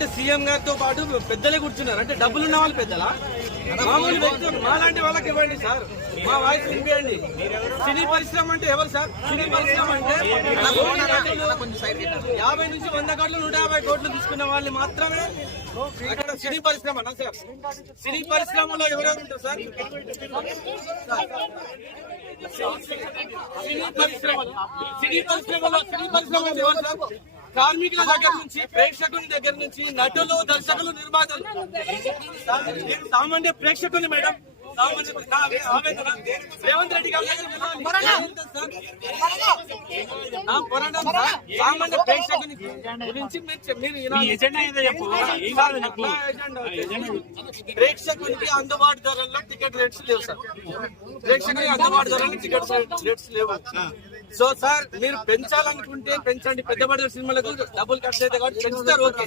అంటే సీఎం గారితో పాటు పెద్దలే కూర్చున్నారు. అంటే డబ్బులు ఉన్న వాళ్ళు పెద్దలా? మామూలు వ్యక్తులు మాలాంటి వాళ్ళకి ఇవ్వండి సార్, మా వాయిస్ వినిపించండి. సినీ పరిశ్రమ అంటే ఎవరు సార్? సినీ పరిశ్రమ అంటే 50 నుంచి 100 కోట్లు 150 కోట్లు తీసుకున్న వాళ్ళు మాత్రమే అక్కడ సినీ పరిశ్రమ అన్నా సార్? సినీ పరిశ్రమలో ఎవరెవరు ఉంటారు సార్? సినీ పరిశ్రమలో ఎవరు సార్? కార్మికుల దగ్గర నుంచి, ప్రేక్షకుని దగ్గర నుంచి, నటులు, దర్శకులు, నిర్మాతలు, సామాన్య ప్రేక్షకుని మేడం, రేవంత్ రెడ్డి గారు సామాన్య ప్రేక్షకుని గురించి ప్రేక్షకునికి అందుబాటు ధరల్లో టికెట్ రేట్స్ లేవు సార్. ప్రేక్షకునికి అందుబాటు ధరల్లో టికెట్ రేట్స్ లేవు. సో సార్, మీరు పెంచాలనుకుంటే పెంచండి. పెద్ద బడ్జెట్ సినిమాలకు డబ్బులు ఖర్చు అయితే కాబట్టి పెంచుతారు, ఓకే.